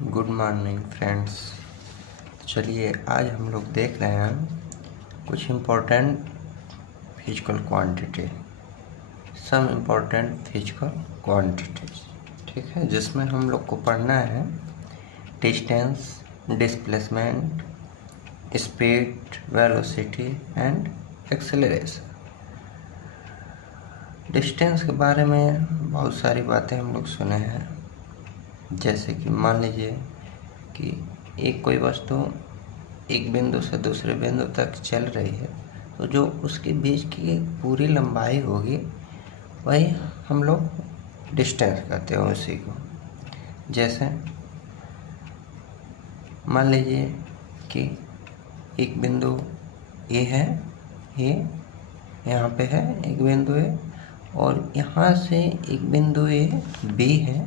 Good morning friends. चलिए आज हम लोग देख रहे हैं कुछ important physical quantity, some important physical quantities, ठीक है, जिसमें हम लोग को पढ़ना है distance, displacement, speed, velocity and acceleration. Distance के बारे में बहुत सारी बातें हम लोग सुने हैं, जैसे कि मान लीजिए कि एक कोई वस्तु एक बिंदु से दूसरे बिंदु तक चल रही है, तो जो उसके बीच की पूरी लंबाई होगी वही हम लोग डिस्टेंस कहते हैं उसी को। जैसे मान लीजिए कि एक बिंदु ए है, ये यहाँ पे है एक बिंदु ए, और यहाँ से एक बिंदु ए बी है,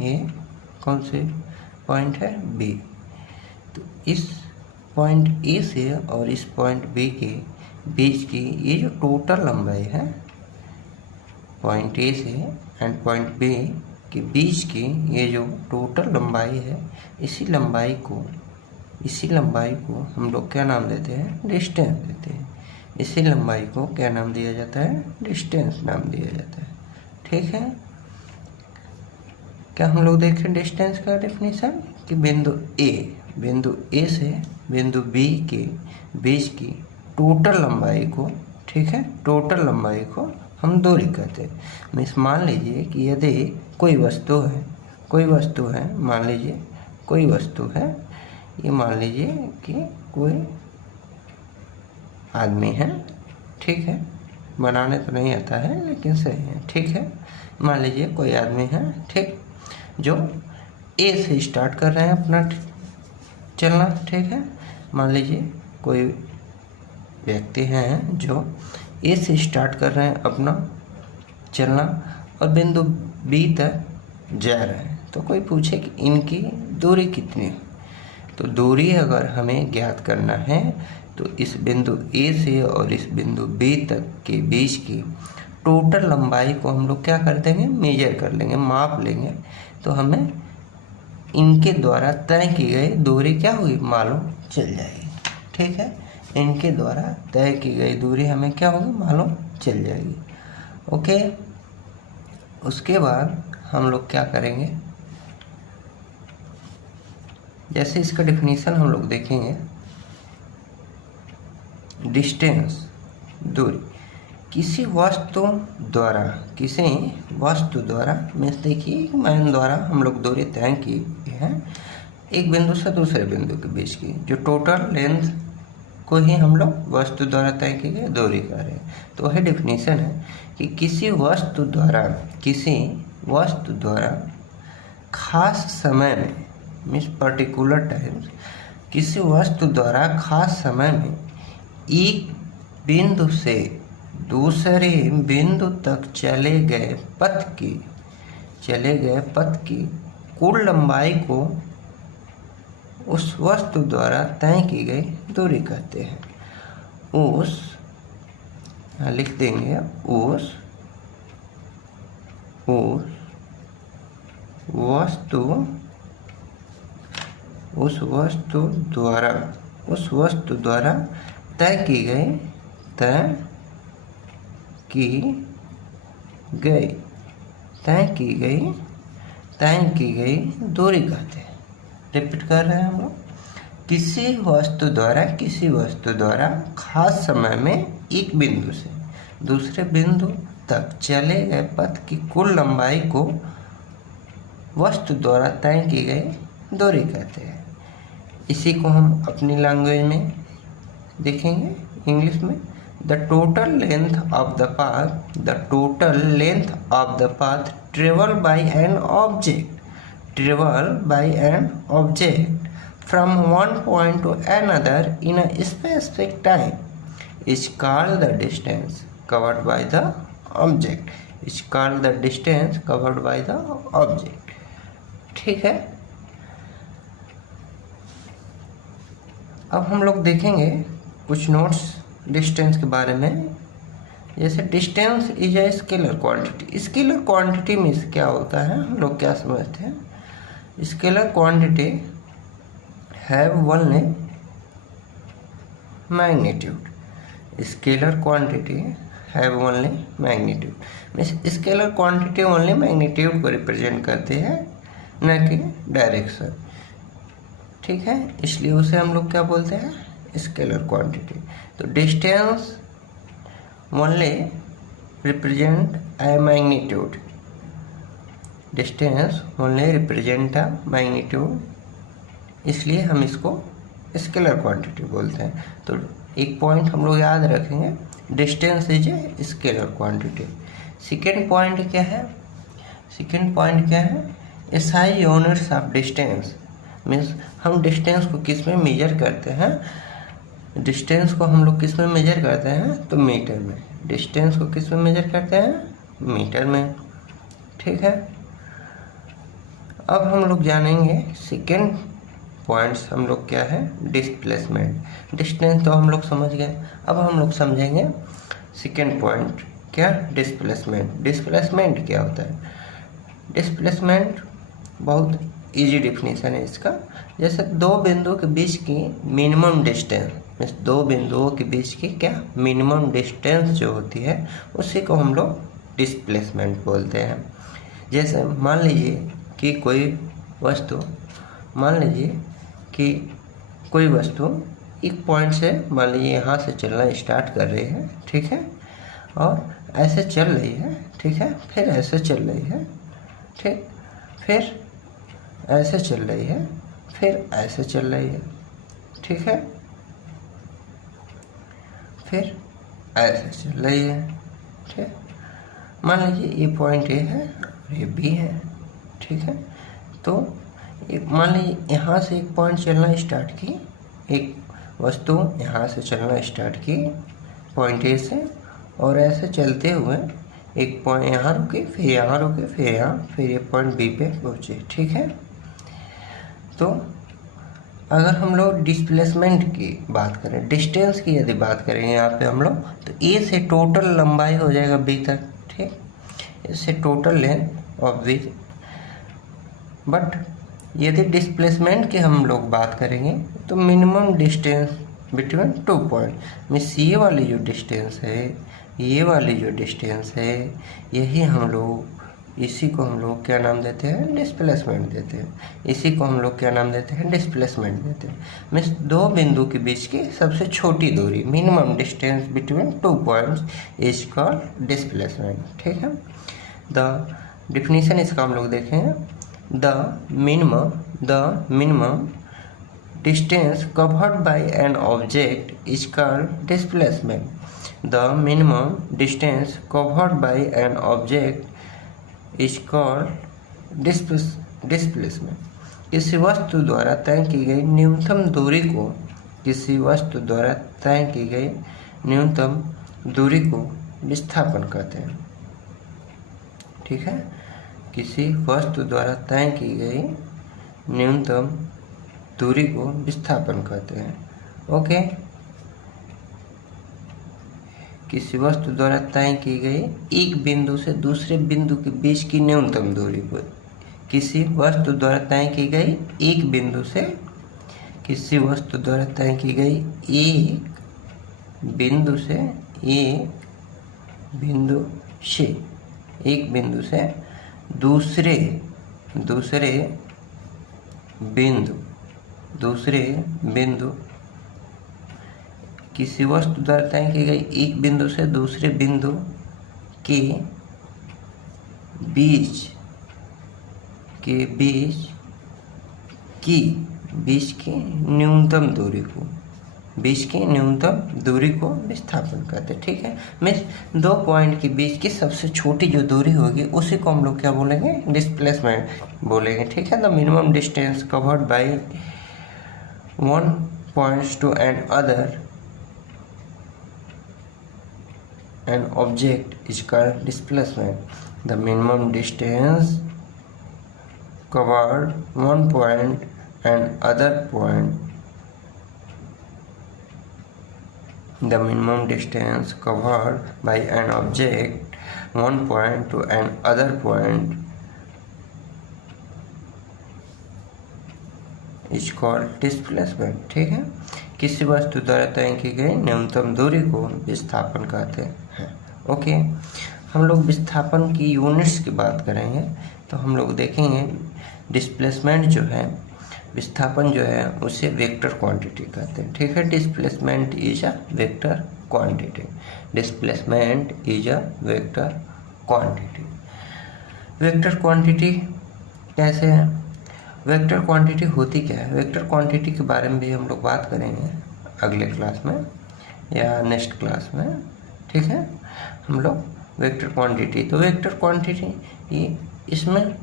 ये कौन से पॉइंट है बी। तो इस पॉइंट ए से और इस पॉइंट बी के बीच की ये जो टोटल लंबाई है, पॉइंट ए से एंड पॉइंट बी के बीच की ये जो टोटल लंबाई है, इसी लंबाई को हम लोग क्या नाम देते हैं, डिस्टेंस देते हैं। इसी लंबाई को क्या नाम दिया जाता है, डिस्टेंस नाम दिया जाता है, ठीक है। क्या हम लोग देखें डिस्टेंस का डेफिनेशन कि बिंदु ए से बिंदु बी के बीच की टोटल लंबाई को, ठीक है, टोटल लंबाई को हम दूरी कहते हैं। मीन्स मान लीजिए कि यदि कोई वस्तु है, मान लीजिए कोई वस्तु है, ये मान लीजिए कि कोई आदमी है, ठीक है, बनाने तो नहीं आता है लेकिन सही है, ठीक है। मान लीजिए कोई आदमी है, ठीक, जो ए से स्टार्ट कर रहे हैं अपना चलना, ठीक है। मान लीजिए कोई व्यक्ति हैं जो ए से स्टार्ट कर रहे हैं अपना चलना और बिंदु बी तक जा रहे हैं, तो कोई पूछे कि इनकी दूरी कितनी है, तो दूरी अगर हमें ज्ञात करना है तो इस बिंदु ए से और इस बिंदु बी तक के बीच की टोटल लंबाई को हम लोग क्या कर देंगे, मेजर कर लेंगे, माप लेंगे, तो हमें इनके द्वारा तय की गई दूरी क्या हुई मालूम चल जाएगी, ठीक है। इनके द्वारा तय की गई दूरी हमें क्या होगी मालूम चल जाएगी, ओके। उसके बाद हम लोग क्या करेंगे, जैसे इसका डेफिनेशन हम लोग देखेंगे, डिस्टेंस दूरी किसी वस्तु द्वारा मीन्स देखिए मैन द्वारा हम लोग दूरी तय की है एक बिंदु से दूसरे बिंदु के बीच की, जो टोटल लेंथ को ही हम लोग वस्तु द्वारा तय की गई दूरी कर रहे हैं। तो वही डेफिनेशन है कि किसी वस्तु द्वारा खास समय में, मीन्स पर्टिकुलर टाइम्स, किसी वस्तु द्वारा खास समय में एक बिंदु से दूसरे बिंदु तक चले गए पथ की कुल लंबाई को उस वस्तु द्वारा तय की गई दूरी कहते हैं। लिख देंगे उस वस्तु द्वारा तय की गई दूरी कहते हैं। रिपीट कर रहे हैं हम लोग, किसी वस्तु द्वारा खास समय में एक बिंदु से दूसरे बिंदु तक चले गए पथ की कुल लंबाई को वस्तु द्वारा तय की गई दूरी कहते हैं। इसी को हम अपनी लैंग्वेज में देखेंगे, इंग्लिश में, the total length of the path traveled by an object from one point to another in a specific time is called the distance covered by the object, ठीक है। अब हम लोग देखेंगे कुछ नोट्स डिस्टेंस के बारे में। जैसे distance is a scalar quantity. Scalar quantity means क्या होता है, हम लोग क्या समझते हैं, scalar quantity have only magnitude. Scalar quantity have only magnitude means scalar quantity only magnitude को रिप्रेजेंट करते हैं, न कि डायरेक्शन। ठीक है, इसलिए उसे हम लोग क्या बोलते हैं, स्केलर क्वांटिटी। तो distance only represent a magnitude, distance only represent a magnitude, इसलिए हम इसको स्केलर क्वांटिटी बोलते हैं। तो एक पॉइंट हम लोग याद रखेंगे, distance is a scalar quantity. Second point क्या है, सेकेंड पॉइंट क्या है, SI units of distance means हम डिस्टेंस को किस में मेजर करते हैं, डिस्टेंस को हम लोग किस में मेजर करते हैं, तो मीटर में। डिस्टेंस को किस में मेजर करते हैं, मीटर में। ठीक है, अब हम लोग जानेंगे सेकेंड पॉइंट्स हम लोग क्या है, डिस्प्लेसमेंट। डिस्टेंस तो हम लोग समझ गए, अब हम लोग समझेंगे सेकेंड पॉइंट क्या, डिस्प्लेसमेंट। डिस्प्लेसमेंट क्या होता है, डिस्प्लेसमेंट बहुत इजी डिफिनीशन है इसका। जैसे दो बिंदु के बीच की मिनिमम डिस्टेंस मीन्स दो बिंदुओं के बीच की क्या मिनिमम डिस्टेंस जो होती है उसी को हम लोग डिस्प्लेसमेंट बोलते हैं। जैसे मान लीजिए कि कोई वस्तु, मान लीजिए कि कोई वस्तु एक पॉइंट से मान लीजिए यहाँ से चलना स्टार्ट कर रही है, ठीक है, और ऐसे चल रही है, ठीक है, फिर ऐसे चल रही है, ठीक, फिर ऐसे चल रही है, फिर ऐसे चल रही है, ठीक है, फिर ऐसे चल रही है, ठीक। मान लीजिए ये पॉइंट ए है और ये बी है, ठीक है। तो एक मान लीजिए यहाँ से एक पॉइंट चलना स्टार्ट की, एक वस्तु यहाँ से चलना स्टार्ट की पॉइंट ए से, और ऐसे चलते हुए एक पॉइंट यहाँ रुके, फिर यहाँ रुके, फिर यहाँ, फिर ये पॉइंट बी पे पहुँचे, ठीक है। तो अगर हम लोग डिस्प्लेसमेंट की बात करें, डिस्टेंस की यदि बात करें यहाँ पे हम लोग, तो ए से टोटल लंबाई हो जाएगा बी तक, ठीक, इससे total length of B. But यदि डिस्प्लेसमेंट की हम लोग बात करेंगे तो minimum distance between two point means ये वाली जो डिस्टेंस है, ये वाली जो डिस्टेंस है, यही हम लोग, इसी को हम लोग क्या नाम देते हैं, डिस्प्लेसमेंट देते हैं। इसी को हम लोग क्या नाम देते हैं, डिस्प्लेसमेंट देते हैं। मीन्स दो बिंदु के बीच की सबसे छोटी दूरी, minimum distance between two points is called displacement, ठीक है। द डिफिनीशन इसका हम लोग देखेंगे, the minimum distance covered by an object is called displacement. The minimum distance covered by an object is called displacement. किसी वस्तु द्वारा तय की गई न्यूनतम दूरी को, किसी वस्तु द्वारा तय की गई न्यूनतम दूरी को विस्थापन कहते हैं, ठीक है। किसी वस्तु द्वारा तय की गई न्यूनतम दूरी को विस्थापन कहते हैं, ओके। किसी वस्तु द्वारा तय की गई एक बिंदु से दूसरे बिंदु के बीच की न्यूनतम दूरी को, किसी वस्तु द्वारा तय की गई एक बिंदु से, किसी वस्तु द्वारा तय की गई एक बिंदु से, एक बिंदु से, एक बिंदु से दूसरे बिंदु, किसी वस्तु द्वारा तय की गई एक बिंदु से दूसरे बिंदु के बीच की न्यूनतम दूरी को, बीच की न्यूनतम दूरी को विस्थापन कहते हैं, ठीक है। मीन्स दो पॉइंट के बीच की सबसे छोटी जो दूरी होगी उसी को हम लोग क्या बोलेंगे, डिस्प्लेसमेंट बोलेंगे, ठीक है। The minimum distance covered by one points to an object is called displacement. The minimum distance covered one point and other point, the minimum distance covered by an object one point to an other point is called displacement. ठीक है, किसी वस्तु द्वारा तय की गई न्यूनतम दूरी को विस्थापन कहते हैं। ओके, हम लोग विस्थापन की यूनिट्स की बात करेंगे तो हम लोग देखेंगे डिस्प्लेसमेंट जो है, विस्थापन जो है उसे वेक्टर क्वांटिटी कहते हैं। ठीक है, displacement is a vector quantity. Displacement is a vector quantity. Vector quantity कैसे है? वेक्टर क्वांटिटी होती क्या है? वेक्टर क्वांटिटी के बारे में भी हम लोग बात करेंगे अगले क्लास में या नेक्स्ट क्लास में। ठीक है, हम लोग वेक्टर क्वांटिटी, तो वेक्टर क्वांटिटी ये इसमें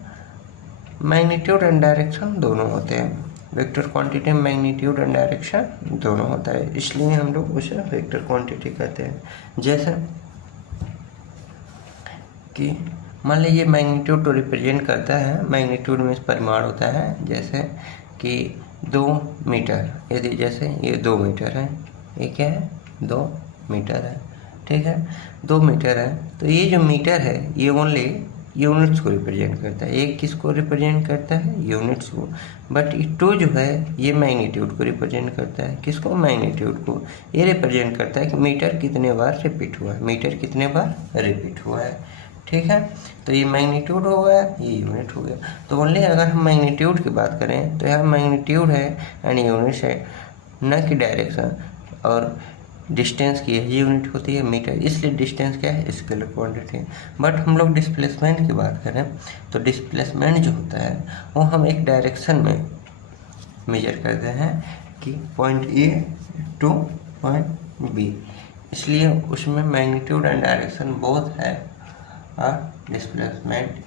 मैग्नीट्यूड एंड डायरेक्शन दोनों होते हैं। वेक्टर क्वांटिटी में मैग्नीट्यूड एंड डायरेक्शन दोनों होता है, इसलिए हम लोग उसे वेक्टर क्वांटिटी कहते हैं। जैसे कि मान लीजिए मैग्नीट्यूड तो रिप्रेजेंट करता है, मैग्नीट्यूड में परिमाण होता है, जैसे कि 2 मीटर, यदि जैसे ये 2 मीटर है, ये क्या है 2 मीटर है। ठीक है, 2 मीटर है, तो ये जो मीटर है ये ओनली यूनिट्स को रिप्रेजेंट करता है। एक किसको रिप्रेजेंट करता है? यूनिट्स को। बट 2 जो है ये मैग्नीट्यूड को रिप्रेजेंट करता है। किसको? मैग्नीट्यूड को। ये रिप्रेजेंट करता है कि मीटर कितने बार रिपीट हुआ है, मीटर कितने बार रिपीट हुआ है। ठीक है, तो ये मैग्नीट्यूड हो गया, ये यूनिट हो गया। तो ओनली अगर हम मैग्नीट्यूड की बात करें तो यहाँ मैग्नीट्यूड है एंड यूनिट्स है, न कि डायरेक्शन। और डिस्टेंस की यही यूनिट होती है मीटर, इसलिए डिस्टेंस क्या है? Scalar quantity. बट हम लोग डिस्प्लेसमेंट की बात करें तो डिस्प्लेसमेंट जो होता है वो हम एक डायरेक्शन में मेजर करते हैं कि point A to point B, इसलिए उसमें मैग्नीट्यूड एंड डायरेक्शन बोथ है और डिस्प्लेसमेंट,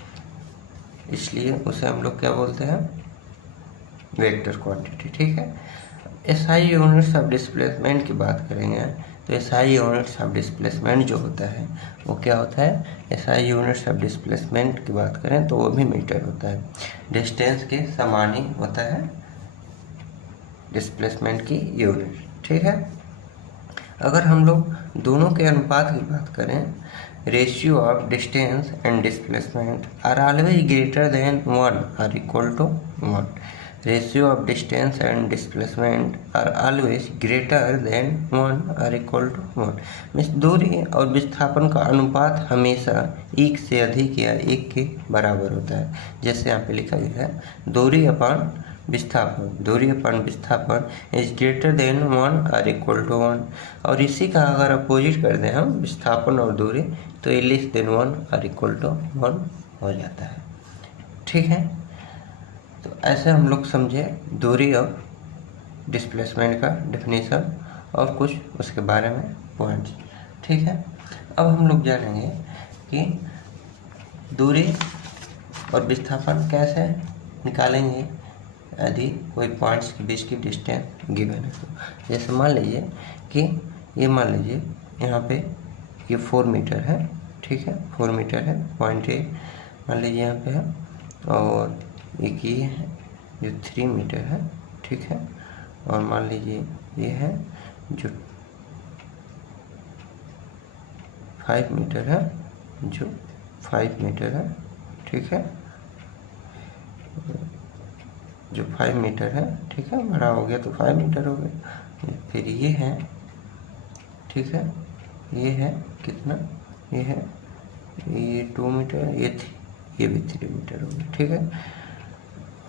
इसलिए उसे हम लोग क्या बोलते हैं? Vector quantity. ठीक है, एसआई यूनिट्स ऑफ डिस्प्लेसमेंट की बात करेंगे तो एसआई यूनिट्स ऑफ डिस्प्लेसमेंट जो होता है वो क्या होता है? एसआई यूनिट्स ऑफ डिस्प्लेसमेंट की बात करें तो वो भी मीटर होता है। डिस्टेंस के समान ही होता है डिस्प्लेसमेंट की यूनिट। ठीक है, अगर हम लोग दोनों के अनुपात की बात करें, ratio of distance and displacement are always greater than 1 or equal to 1। Ratio of distance and displacement are always greater than 1 or equal to 1। Means दूरी और विस्थापन का अनुपात हमेशा 1 से अधिक या 1 के बराबर होता है। जैसे यहाँ पे लिखा गया है दूरी अपॉन विस्थापन, दूरी अपॉन विस्थापन is greater than 1 or equal to 1। और इसी का अगर अपोजिट कर दें हम विस्थापन और दूरी तो ये less than 1 or equal to 1 हो जाता है। ठीक है, तो ऐसे हम लोग समझे दूरी और डिस्प्लेसमेंट का डेफिनेशन और कुछ उसके बारे में पॉइंट्स। ठीक है, अब हम लोग जानेंगे कि दूरी और विस्थापन कैसे निकालेंगे यदि कोई पॉइंट्स के बीच की डिस्टेंस गिवन है। जैसे मान लीजिए कि ये मान लीजिए यहाँ पे ये 4 मीटर है। ठीक है, 4 मीटर है, पॉइंट ए मान लीजिए यहाँ पे है, और एक ये है जो 3 मीटर है। ठीक है, और मान लीजिए ये है जो 5 मीटर है, जो 5 मीटर है। ठीक है, जो 5 मीटर है। ठीक है, बड़ा हो गया तो 5 मीटर हो गया। फिर ये है, ठीक है, ये है कितना? ये है ये 2 मीटर, ये भी 3 मीटर हो गया। ठीक है,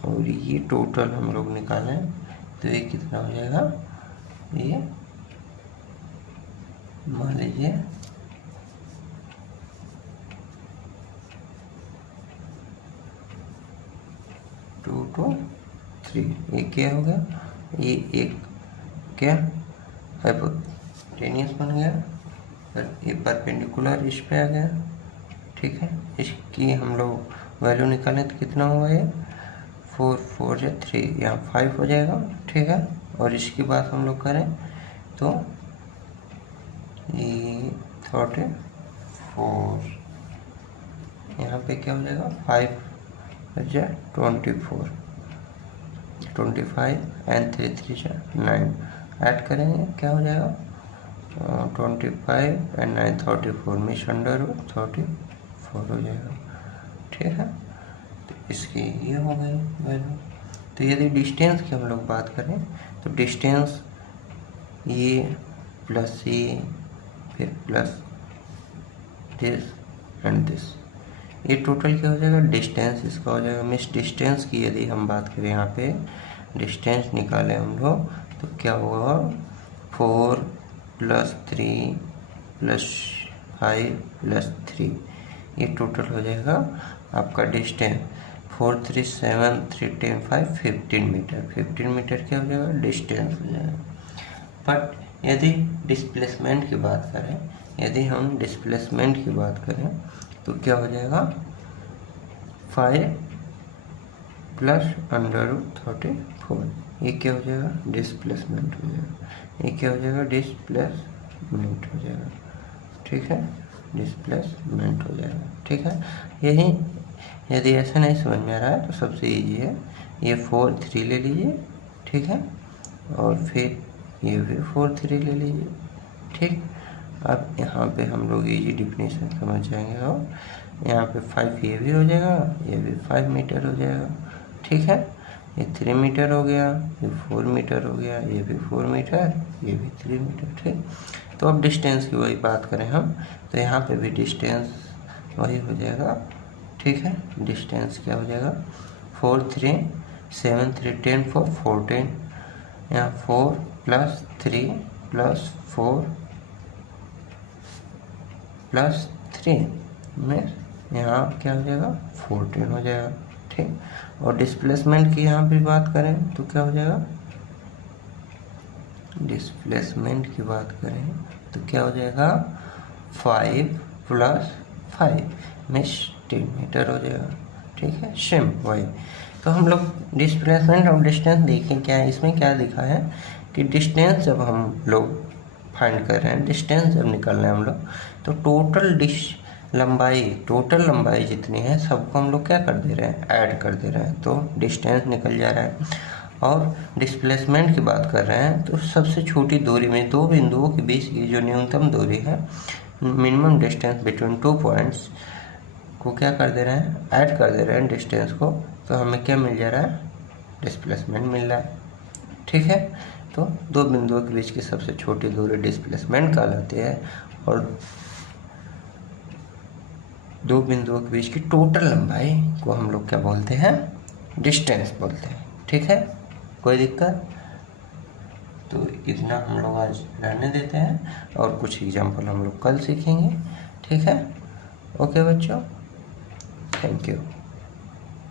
और ये टोटल हम लोग निकालें तो ये कितना हो जाएगा? ये मान लीजिए 2 to 3, ये क्या हो गया? ये एक क्या हाइपोटेनियस बन गया, ये परपेंडिकुलर इस पे आ गया। ठीक है, इसकी हम लोग वैल्यू निकालें तो कितना होगा? ये 4 4 या 3, यहाँ 5 हो जाएगा। ठीक है, और इसकी बात हम लोग करें तो ये 34, यहाँ पे क्या हो जाएगा? 5 या 24, 25 एंड 3 3 या 9 ऐड करेंगे क्या हो जाएगा? 25 एंड 9 34 मिस अंडर 34 हो जाएगा। ठीक है, तो इसकी ये हो गई वैल्यू। तो यदि डिस्टेंस की हम लोग बात करें तो डिस्टेंस ये प्लस ये फिर प्लस दिस एंड दिस, ये टोटल क्या हो जाएगा डिस्टेंस इसका हो जाएगा। मीन्स डिस्टेंस की यदि हम बात करें यहाँ पे डिस्टेंस निकालें हम लोग तो क्या होगा 4 + 3 + 5 + 3, ये टोटल हो जाएगा आपका डिस्टेंस 4 3 7 3 10 5 15 मीटर। 15 मीटर क्या हो जाएगा डिस्टेंस हो जाएगा। बट यदि डिस्प्लेसमेंट की बात करें, यदि हम डिस्प्लेसमेंट की बात करें तो क्या हो जाएगा 5 + √34, ये क्या हो जाएगा डिस्प्लेसमेंट हो जाएगा। ये क्या हो जाएगा डिस्प्लेसमेंट हो जाएगा, ठीक है, डिस्प्लेसमेंट हो जाएगा, ठीक है। यही यदि ऐसे नहीं समझ में आ रहा है तो सबसे ईजी है, ये 4 3 ले लीजिए, ठीक है, और फिर ये भी 4 3 ले लीजिए, ठीक। अब यहाँ पे हम लोग ईजी डिफिनीशन समझ जाएंगे और यहाँ पे 5 ये भी हो जाएगा, ये भी 5 मीटर हो जाएगा, ठीक है। ये 3 मीटर हो गया, ये 4 मीटर हो गया, ये भी 4 मीटर, ये भी 3 मीटर, ठीक। तो अब डिस्टेंस की वही बात करें हम तो यहाँ पे भी डिस्टेंस वही हो जाएगा, ठीक है। डिस्टेंस क्या हो जाएगा 4 3 7 3 10 4 14, यहाँ 4 + 3 + 4 + 3 में यहाँ क्या हो जाएगा 14 हो जाएगा, ठीक। और डिस्प्लेसमेंट की यहाँ भी बात करें तो क्या हो जाएगा, डिस्प्लेसमेंट की बात करें तो क्या हो जाएगा 5 + 5 में 10 मीटर हो जाएगा, ठीक है। सेम वही, तो हम लोग डिस्प्लेसमेंट और डिस्टेंस देखें क्या है, इसमें क्या लिखा है कि डिस्टेंस जब हम लोग फाइंड कर रहे हैं, डिस्टेंस जब निकाल रहे हैं हम लोग तो टोटल लंबाई जितनी है सबको हम लोग क्या कर दे रहे हैं ऐड कर दे रहे हैं, तो डिस्टेंस निकल जा रहा है। और डिस्प्लेसमेंट की बात कर रहे हैं तो सबसे छोटी दूरी में दो बिंदुओं के बीच की जो न्यूनतम दूरी है, मिनिमम डिस्टेंस बिटवीन 2 पॉइंट्स को क्या कर दे रहे हैं ऐड कर दे रहे हैं डिस्टेंस को, तो हमें क्या मिल जा रहा है डिस्प्लेसमेंट मिल रहा है, ठीक है। तो दो बिंदुओं के बीच की सबसे छोटी दूरी डिस्प्लेसमेंट कहलाती है और दो बिंदुओं के बीच की टोटल लंबाई को हम लोग क्या बोलते हैं डिस्टेंस बोलते हैं, ठीक है। कोई दिक्कत, तो इतना हम लोग आज रहने देते हैं और कुछ एग्जाम्पल हम लोग कल सीखेंगे, ठीक है। ओके बच्चों, थैंक यू।